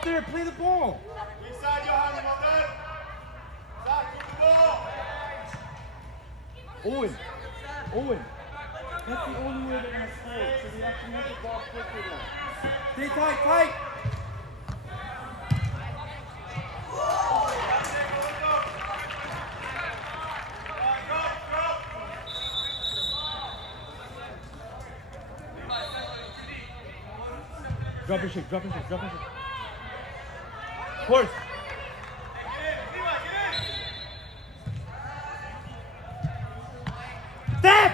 out there, play the ball. Inside, Johanny, well done. Zach, keep the ball. Owen. That's the only way they're going to score, so we have to move the ball quickly now. Stay tight. Drop and shake. Horse. Step!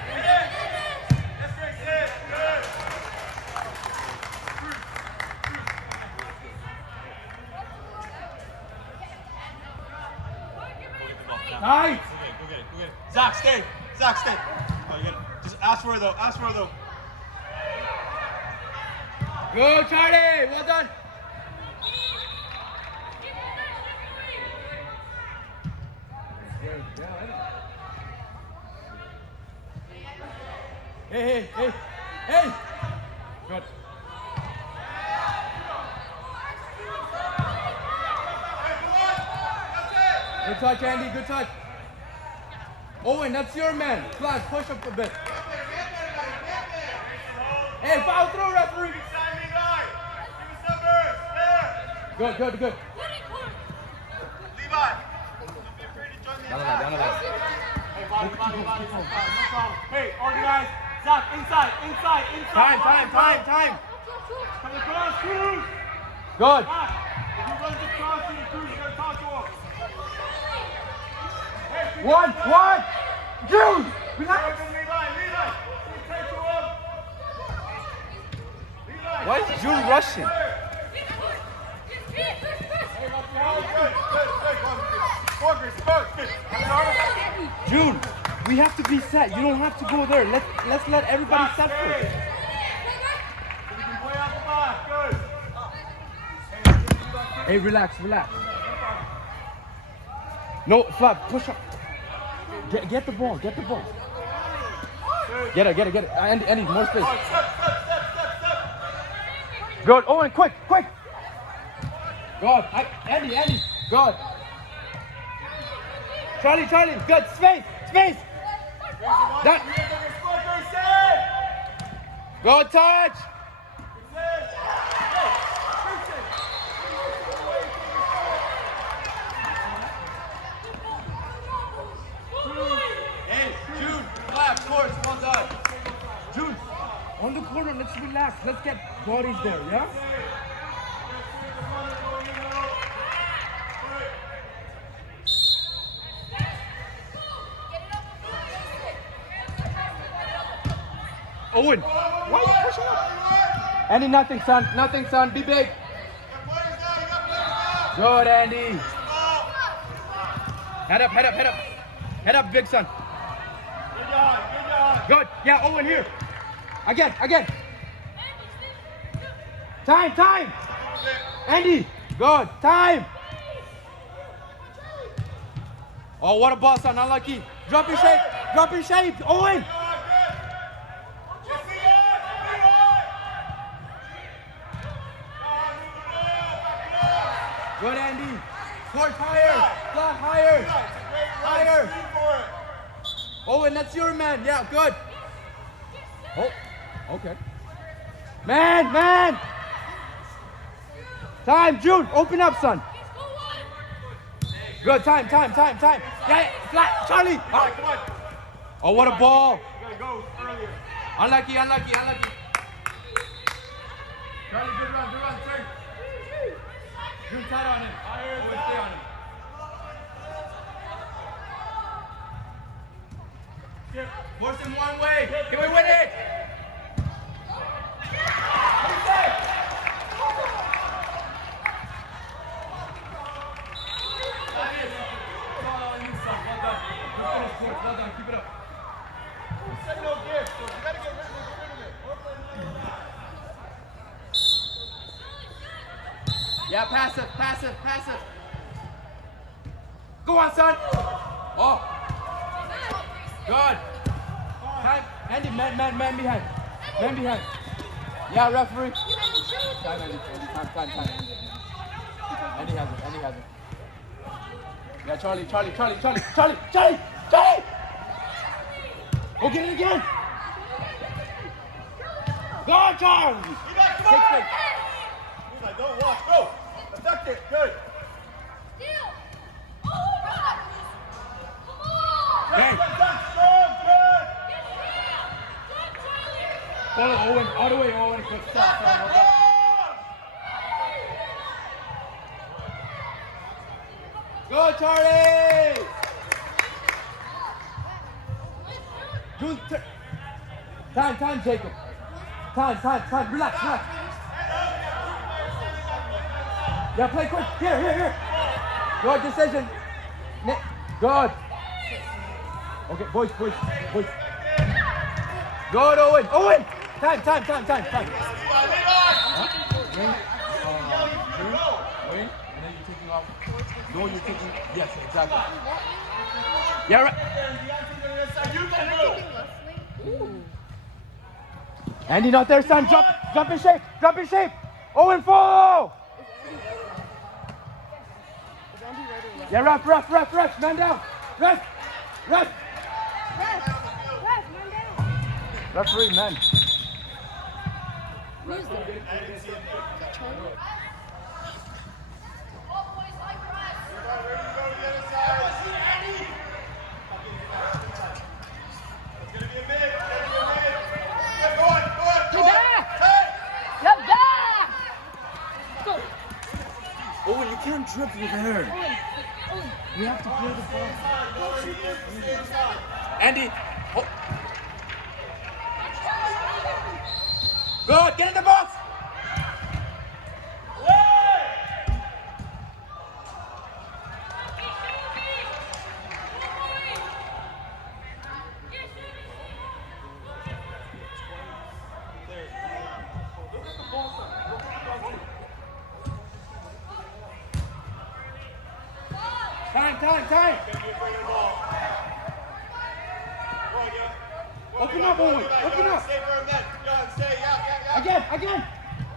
Nice! Go get it. Zach, stay. Oh, you get it. Just ask for it though. Go, Charlie! Well done! Hey! Good. Good touch, Andy. Good touch. Owen, that's your man. Flash, push up a bit. Hey, foul throw, referee. Good. Levi, don't be afraid to join the attack. Down the line. Hey, body. No problem. Hey, organize. Zach, inside. Time. Come across, Cruz. Good. Zach, if he runs across to the Cruz, you gotta talk to him. Hey, One. Jude, relax. Levi. You take to him. Levi. Why is Jude rushing? Jude, we have to be set. You don't have to go there. Let's let everybody set first. Hey, relax. No, Flav, push up. Get the ball. Get it. Andy, more space. Good. Owen, quick. Good. Andy. Good. Charlie. Good. Space. Good touch. Hey, Jude. Left, course. Well done. Jude, on the corner. Let's relax. Let's get bodies there, yeah? Owen, why are you pushing up? Andy, nothing, son. Be big. Good, Andy. Head up. Head up, big son. Good. Yeah, Owen here. Again. Time. Andy, good. Time. Oh, what a ball, son. Unlucky. Drop your shape. Owen. Good, Andy. Court higher. Flat higher. Owen, that's your man. Yeah, good. Oh, okay. Man. Time, June. Open up, son. Good, time. Yeah, flat. Charlie. Come on. Oh, what a ball. You gotta go earlier. Unlucky. Charlie, good run. Turn. June, tight on him. Owen, stay on him. Force him one way. Can we win it? Well done. Keep it up. You said no gift, so you gotta get rid of it. Yeah, passive. Go on, son. Oh. Good. Time. Andy, man behind. Yeah, referee. Time, Andy. Time. has it. Andy has it. Yeah, Charlie. Go get it again. Go, Charlie. You got Take come straight. Don't walk. Go. Attack it. Good. Hey. Strong. Good. Follow Owen. All the way, Owen. Good stuff. Go, Charlie. June, time, Jacob. Time. Relax. Yeah, play quick. Here. Good decision. Good. Okay, boys. Good, Owen. Time. Wait, and then you're taking off. No, you're taking. Yes, exactly. Yeah, right. Andy not there, son. Jump in shape. Owen, follow. Yeah, ref. Man down. Ref. Man down. Referee, man. Owen, you can't drip with her. You have to play the ball. Andy. Oh. Good, get in the box. Time. Open up, Owen. Open up. Stay for a minute. Stay. Yeah. Again.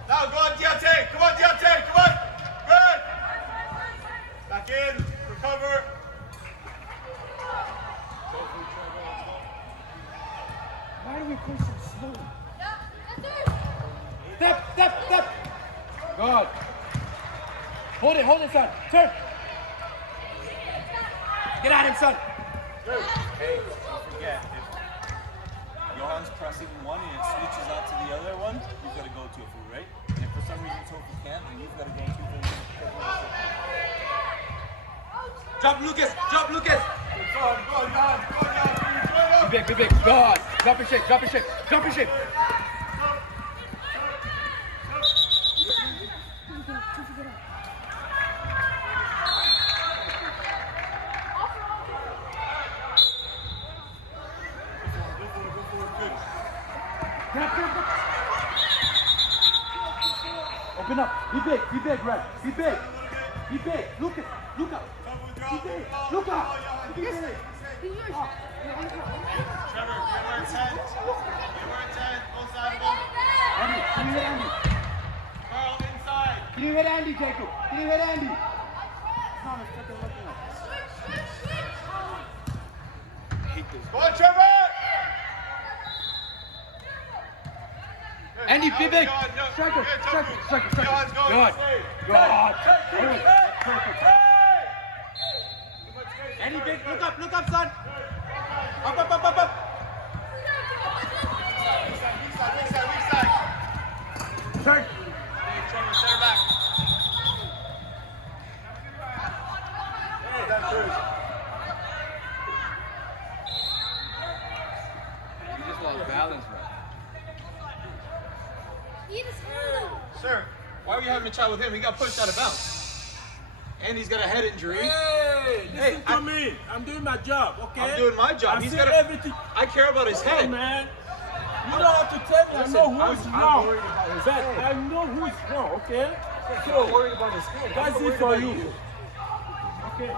Now go on, Deontay. Come on. Good. Back in. Recover. Why do we push so slow? Step. Good. Hold it, son. Turn. Get at him, son. Hey, don't forget, if Johan's pressing one and it switches out to the other one, you've got to go to it for right? And if for some reason Tofu can't, then you've got to go to it for Drop Lucas. Go on. Be big. God. Drop in shape. Open up. Be big, Red. Be big. Luca. Be big. Luca. Be big. Trevor, give her a 10. Both sides of him. Andy, can you hit Andy? Carl, inside. Can you hit Andy, Jacob? Can you hit Andy? Thomas, fucking looking up. I hate this. Go on, Trevor. Andy, be big. Striker. Johan's going. Good. God. Andy, big. Look up, son. Up. Weak side. Turn. Trevor, center back. You just lost balance, man. Sir, why were you having a chat with him? He got pushed out of bounds. And he's got a head injury. Hey, listen to me. I'm doing my job, okay? I'm doing my job. I He's see got everything. I care about his Hey, head. man. You don't have to tell me. I know who's I'm wrong. worried about his But head. I know who's wrong, okay? I'm worried about his head. That's it for you. Okay.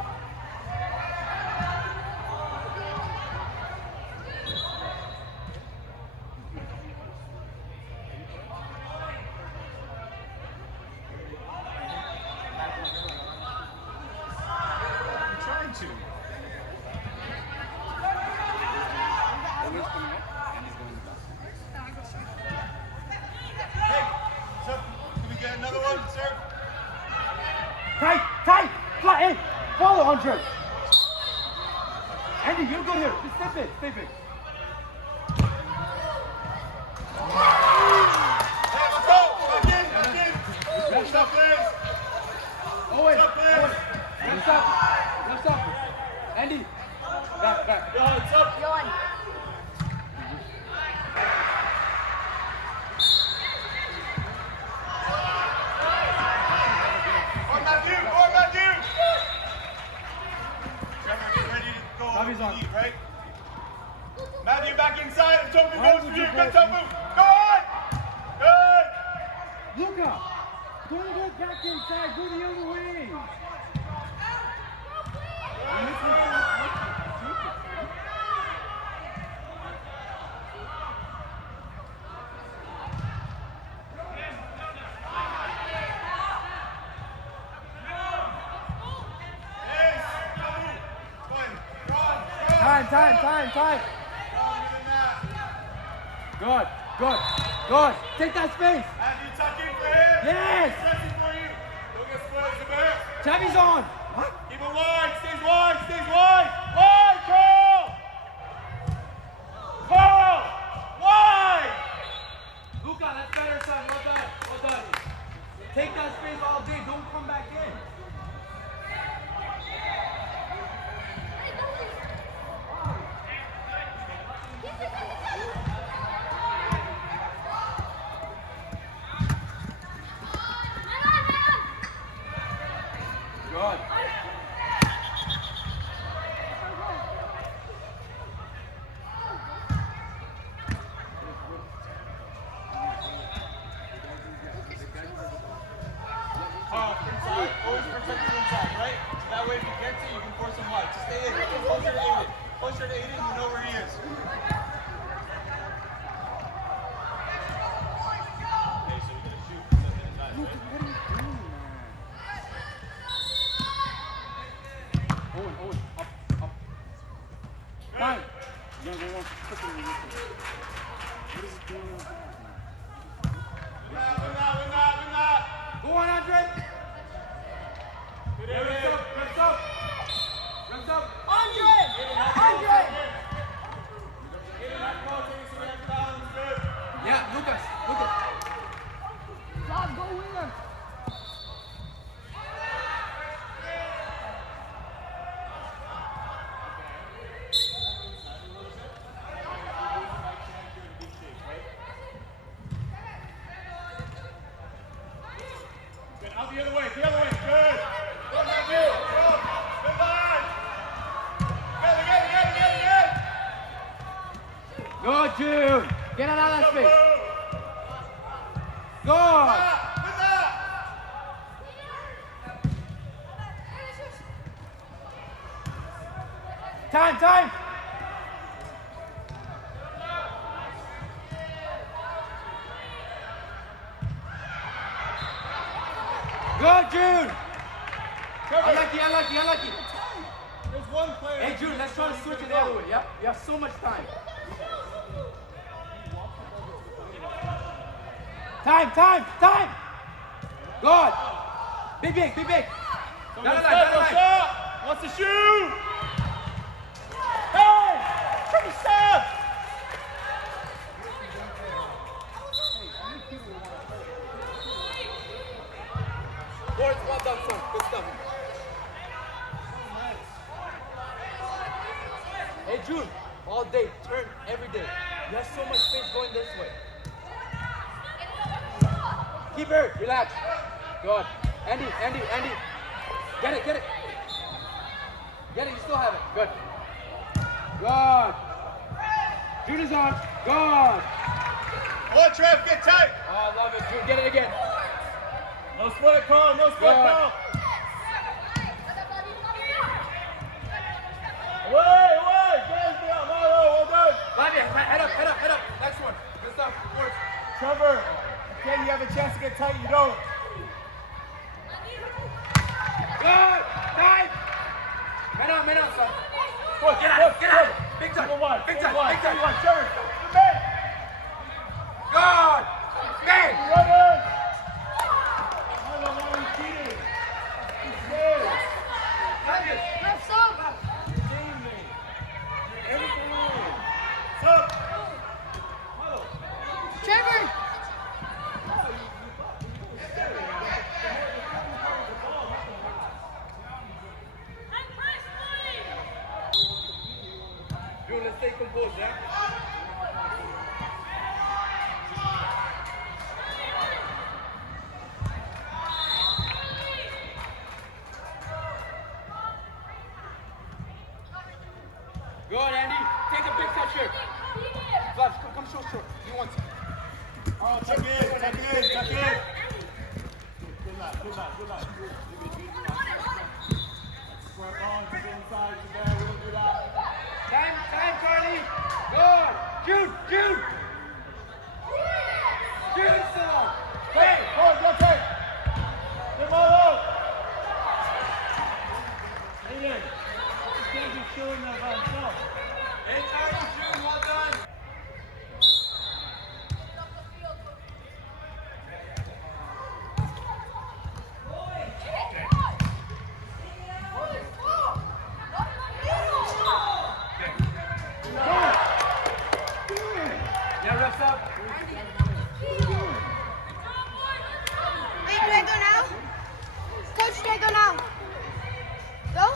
Tight, tight. Fly, hey, follow, Andre. Andy, you're good here. Just step in, step in. Hey, let's go. Back in, back in. Stop, please. Owen, Stop, please. Owen. Left side, left side. Andy, back, back. Yo, it's up. Bobby's on. Right? Matthew back inside. If Tofu goes for you, good Tofu. Go on! Good! Luca, don't go back inside. Go the other way. Time. Good. Take that space. Matthew, tuck in for him. Yes. Pressing for you. Don't get spoiled, Zabir. Chavi's on. What? Keep it wide. Stays wide. Wide, Cole! Wide! Luca, that's better, son. Well done. Take that space all day. Don't come back in. Good. Inside, always protect the inside, right? That way if you get to, you can force him wide. Just stay in, closer to Aiden. Closer to Aiden, you know where he is. Okay, so we gotta shoot for something in time, right? Owen, up. Fine. You're gonna go on quickly. What is it doing? Win that. Go on, Andre. Good Reps area. up. Andre! Yeah, Lucas. God, go in. Good, out the other way. Good. Go, Matthew. Go. Good line. Get. Go, June. Get out of that space. Go. With that. Time. Go, June. I like you. There's one player. Hey, June, let's try to switch it the other way. Yep, you have so much time. Time. Good. Big. Down the line. Shot. Wants to shoot. Hey! Pretty stop. Boys, well done, son. Good stuff. Hey, June, all day, turn every day. You have so much space going this way. Keep her, relax. Good. Andy. Get it. You still have it. Good. June is on. Good. One, Trev, get tight. Oh, I love it, June. Get it again. No split, Carl. Good. Away. James, down. Well done. Flavia, head up. Next one. Good stuff. Work. Trevor, again, you have a chance to get tight. You don't. Good. Time. Man out, son. Get out. Big time. Big time. Trevor, good man. Good. Man. Runner. Refs up. Sub. Trevor. Dude, let's stay composed, yeah? Good, Andy. Take a big touch here. Flash, come short. You want to. Oh, tuck in. Good lad. Square ball to the inside, to there, we don't do that. Time, Charlie. Good. Jude. Jude, sit on. Hey, go, take. Get him all out. Aiden, you can't be showing that by himself. Hey, Charlie, Jude, well done. Yeah, refs up. Wait, should I go now? Coach, should I go now? Go?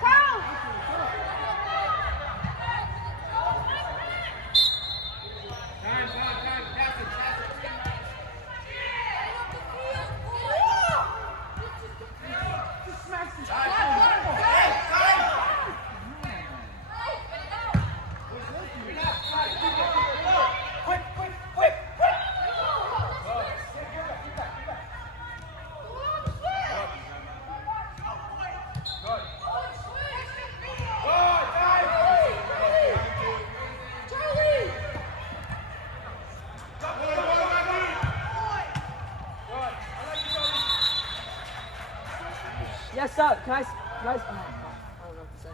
Carl! Time. Pass it. Quick. Yes, sir. Can I? Oh, I don't know what to say.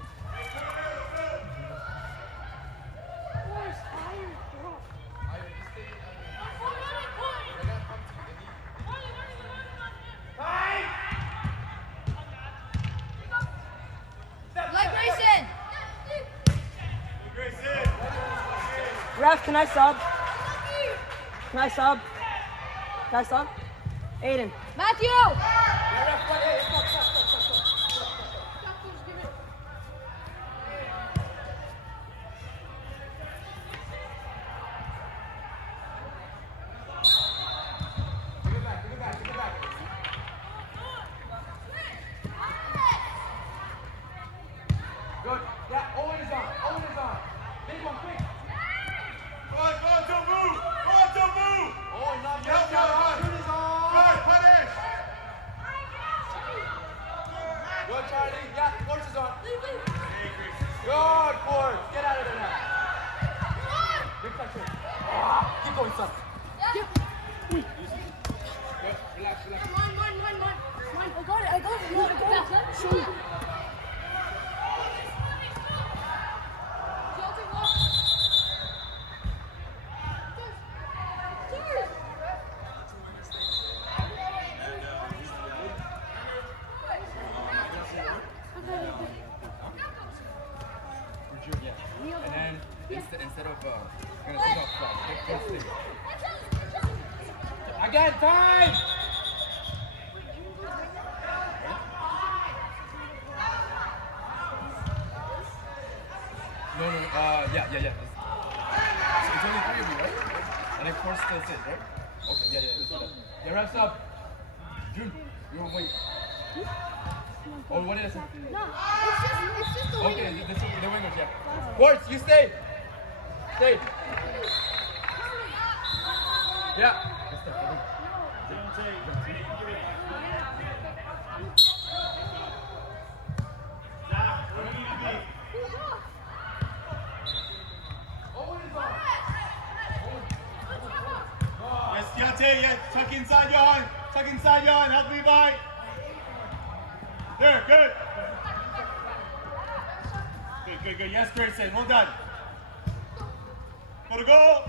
Like Grayson! Ref, can I sub? Aiden. Matthew! Good. Yeah, Owen is on. Big one, quick. Go on, Tobu. Owen, not Yeah, yet. yeah. Jude is on. Good, punish. Good, Charlie. Yeah, Coach is on. Good, Court. Get out of there now. Big touch here. Keep going, son. Good. Relax. I got it. Shoot. And then instead of gonna take off flash, take first thing. Again, time. No, yeah. It's only 3 of you, right? And then Court still sits, right? Okay, yeah, let's do that. Yeah, refs up. June, you wait. Oh, what did I say? No, it's just the Okay, wing. the wingers, yeah. Quartz, you stay. Stay. Yeah. Yes, Deontay, yeah. Tuck inside, Johan. Help Levi. There, good. Good. Yes, Grayson. Well done. For the goal.